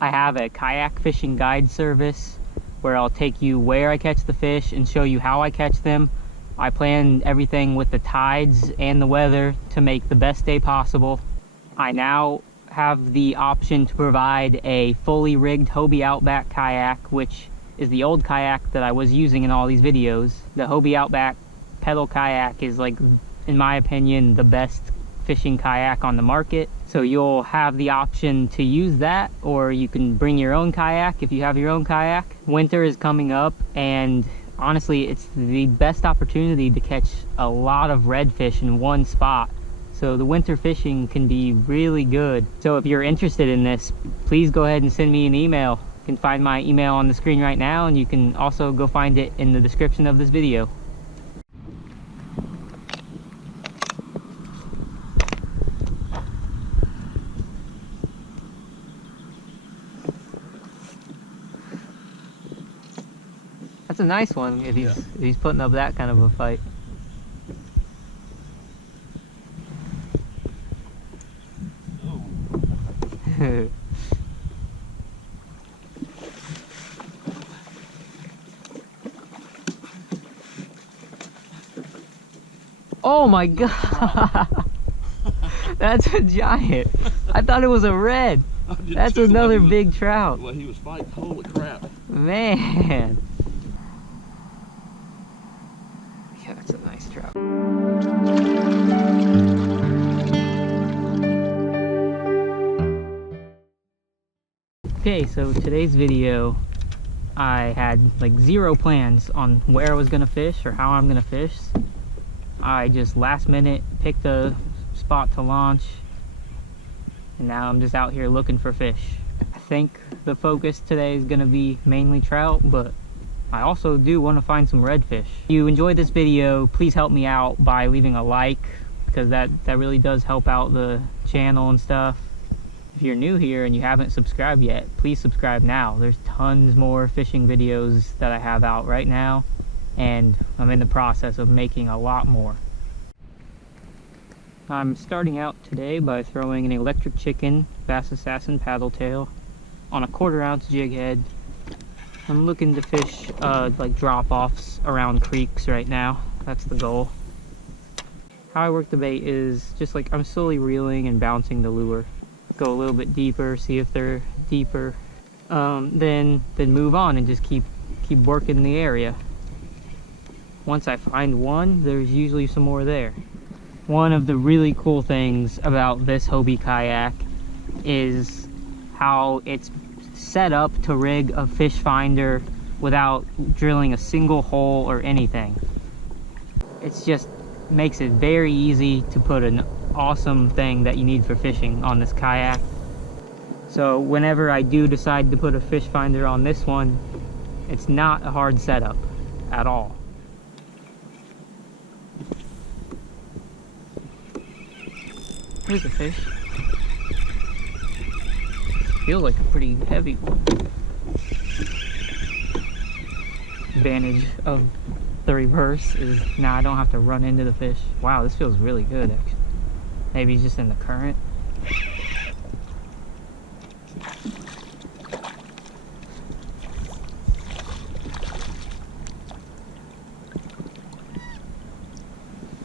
I have a kayak fishing guide service where I'll take you where I catch the fish and show you how I catch them. I plan everything with the tides and the weather to make the best day possible. I now have the option to provide a fully rigged Hobie Outback kayak, which is the old kayak that I was using in all these videos. The Hobie Outback pedal kayak is, like, in my opinion, the best fishing kayak on the market. So you'll have the option to use that, or you can bring your own kayak if you have your own kayak. Winter is coming up, and honestly, it's the best opportunity to catch a lot of redfish in one spot. So the winter fishing can be really good. So if you're interested in this, please go ahead and send me an email. You can find my email on the screen right now, and you can also go find it in the description of this video. That's a nice one if he's putting up that kind of a fight. Oh. Oh my god! That's a giant. I thought it was a red. That's another big trout. Well, he was fighting. Holy crap. Man. Yeah, that's a nice trout. Okay, so today's video, I had like zero plans on where I was gonna fish or how I'm gonna fish. I just last minute picked a spot to launch, and now I'm just out here looking for fish. I think the focus today is gonna be mainly trout, but I also do want to find some redfish. If you enjoyed this video, please help me out by leaving a like, because that really does help out the channel and stuff. If you're new here and you haven't subscribed yet, please subscribe now. There's tons more fishing videos that I have out right now, and I'm in the process of making a lot more. I'm starting out today by throwing an electric chicken Bass Assassin paddle tail on a 1/4 ounce jig head. I'm looking to fish like drop-offs around creeks right now. That's the goal. How I work the bait is just like I'm slowly reeling and bouncing the lure. Go a little bit deeper, see if they're deeper, then move on and just keep working the area. Once I find one, there's usually some more there. One of the really cool things about this Hobie kayak is how it's set up to rig a fish finder without drilling a single hole or anything. It's just makes it very easy to put an awesome thing that you need for fishing on this kayak. So whenever I do decide to put a fish finder on this one, it's not a hard setup at all. Here's a fish. Feels like a pretty heavy one. Advantage of the reverse is now I don't have to run into the fish. Wow, this feels really good actually. Maybe he's just in the current.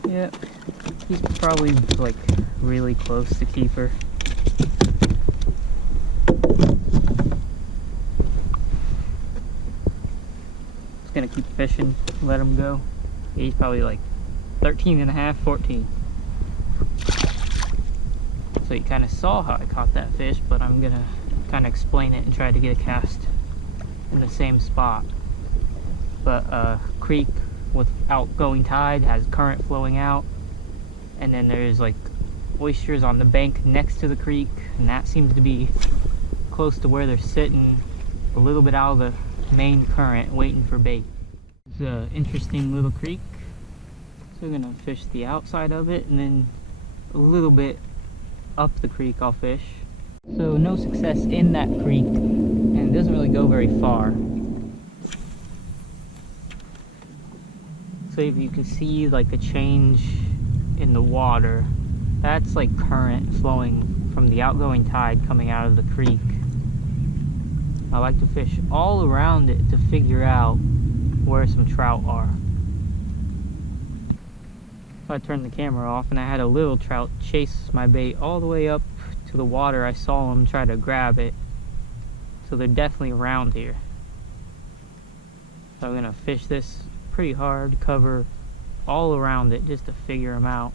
Yep, he's probably like really close to keeper. Just gonna keep fishing, let him go. Yeah, he's probably like 13.5, 14. So you kind of saw how I caught that fish, but I'm gonna kind of explain it and try to get a cast in the same spot. But creek with outgoing tide has current flowing out, and then there's like oysters on the bank next to the creek, and that seems to be close to where they're sitting, a little bit out of the main current, waiting for bait. It's an interesting little creek, so we're gonna fish the outside of it, and then a little bit up the creek I'll fish. So no success in that creek, and it doesn't really go very far. So if you can see like a change in the water, that's like current flowing from the outgoing tide coming out of the creek. I like to fish all around it to figure out where some trout are. So I turned the camera off and I had a little trout chase my bait all the way up to the water. I saw him try to grab it. So they're definitely around here. So I'm gonna fish this pretty hard, cover all around it just to figure them out.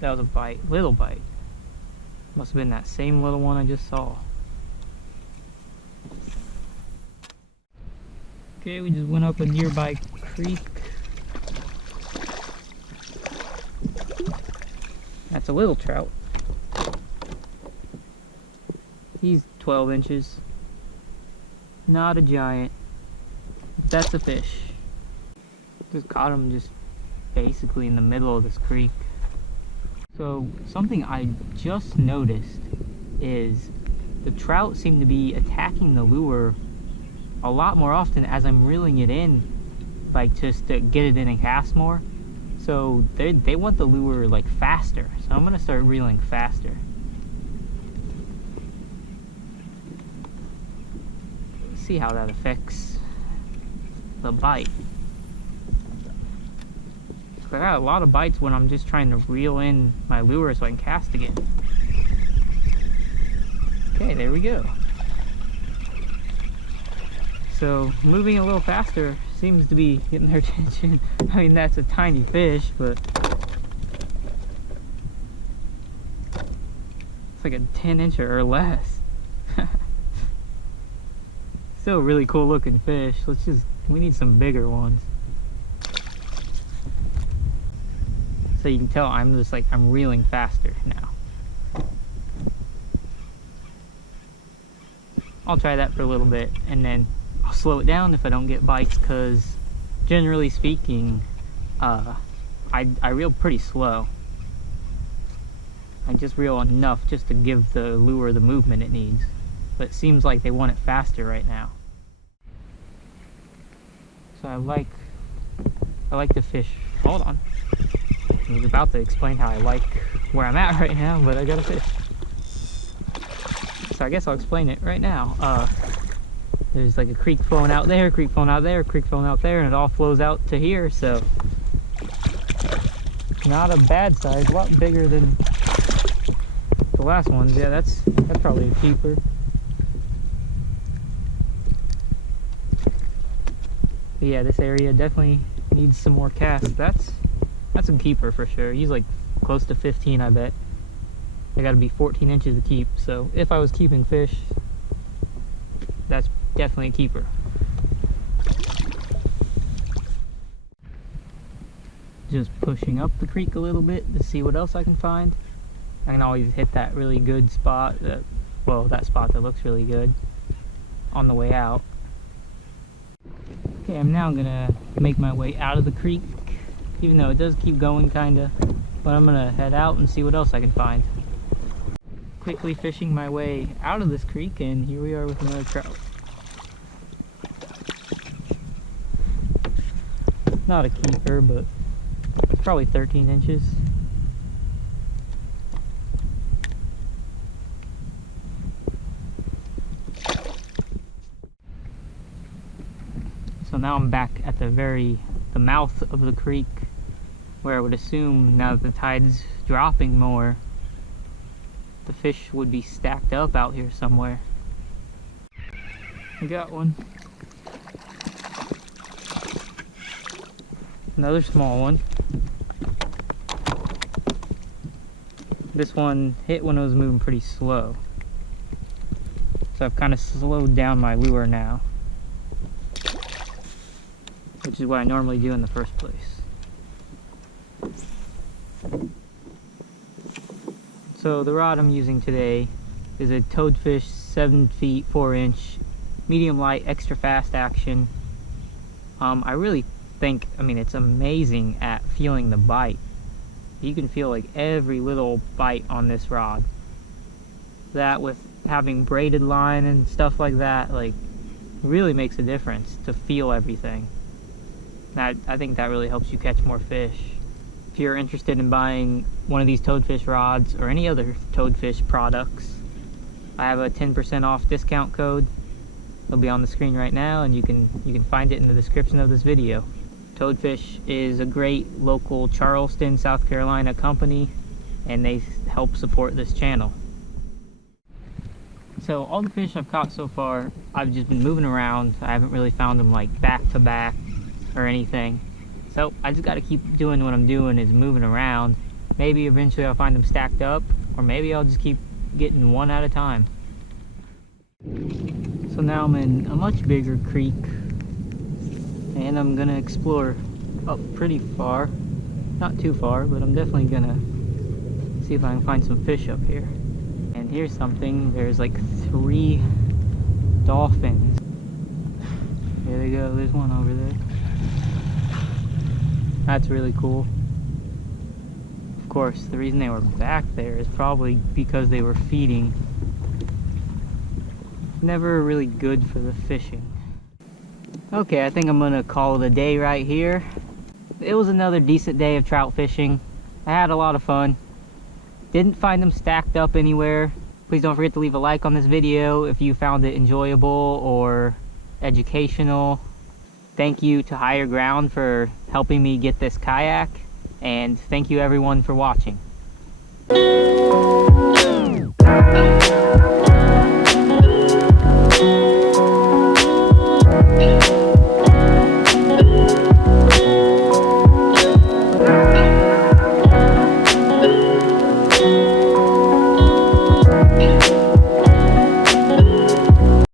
That was a bite, little bite. Must have been that same little one I just saw. Okay, we just went up a nearby creek. That's a little trout. He's 12 inches. Not a giant. That's a fish. Just caught him just basically in the middle of this creek. So something I just noticed is the trout seem to be attacking the lure a lot more often as I'm reeling it in, like just to get it in and cast more. So they want the lure like faster. So I'm gonna start reeling faster. See how that affects the bite. I got a lot of bites when I'm just trying to reel in my lure so I can cast again. Okay, there we go. So moving a little faster seems to be getting their attention. I mean, that's a tiny fish, but it's like a 10-incher or less. Still a really cool looking fish. We need some bigger ones. So you can tell I'm reeling faster now. I'll try that for a little bit and then I'll slow it down if I don't get bites, because generally speaking, I reel pretty slow. I just reel enough just to give the lure the movement it needs. But it seems like they want it faster right now. So I like to fish. Hold on. I was about to explain how I like where I'm at right now, but I gotta fish. So I guess I'll explain it right now. There's like a creek flowing out there, creek flowing out there, creek flowing out there, and it all flows out to here, so not a bad size, a lot bigger than the last ones. Yeah, that's probably a keeper. But yeah, this area definitely needs some more casts. That's a keeper for sure. He's like close to 15, I bet. They gotta be 14 inches to keep, so if I was keeping fish, that's definitely a keeper. Just pushing up the creek a little bit to see what else I can find. I can always hit that really good spot, that spot that looks really good on the way out. Okay, I'm now gonna make my way out of the creek, even though it does keep going kinda, but I'm gonna head out and see what else I can find. Quickly fishing my way out of this creek, and here we are with another trout. Not a keeper, but it's probably 13 inches. So now I'm back at the mouth of the creek, where I would assume now that the tide's dropping more, the fish would be stacked up out here somewhere. I got one. Another small one. This one hit when it was moving pretty slow. So I've kind of slowed down my lure now, which is what I normally do in the first place. So the rod I'm using today is a toadfish 7 feet 4 inch medium light extra fast action. I really think, it's amazing at feeling the bite. You can feel like every little bite on this rod. That with having braided line and stuff like that, really makes a difference to feel everything. I think that really helps you catch more fish. If you're interested in buying one of these toadfish rods or any other toadfish products, I have a 10% off discount code. It'll be on the screen right now, and you can find it in the description of this video. Toadfish is a great local Charleston, South Carolina company, and they help support this channel. So all the fish I've caught so far, I've just been moving around. I haven't really found them like back to back or anything. So I just got to keep doing what I'm doing, is moving around. Maybe eventually I'll find them stacked up, or maybe I'll just keep getting one at a time. So now I'm in a much bigger creek, and I'm gonna explore up pretty far. Not too far, but I'm definitely gonna see if I can find some fish up here. And here's something. There's like 3 dolphins. There they go. There's one over there. That's really cool. Of course, the reason they were back there is probably because they were feeding. Never really good for the fishing. Okay, I think I'm gonna call it a day right here. It was another decent day of trout fishing. I had a lot of fun. Didn't find them stacked up anywhere. Please don't forget to leave a like on this video if you found it enjoyable or educational. Thank you to Higher Ground for helping me get this kayak, and thank you everyone for watching.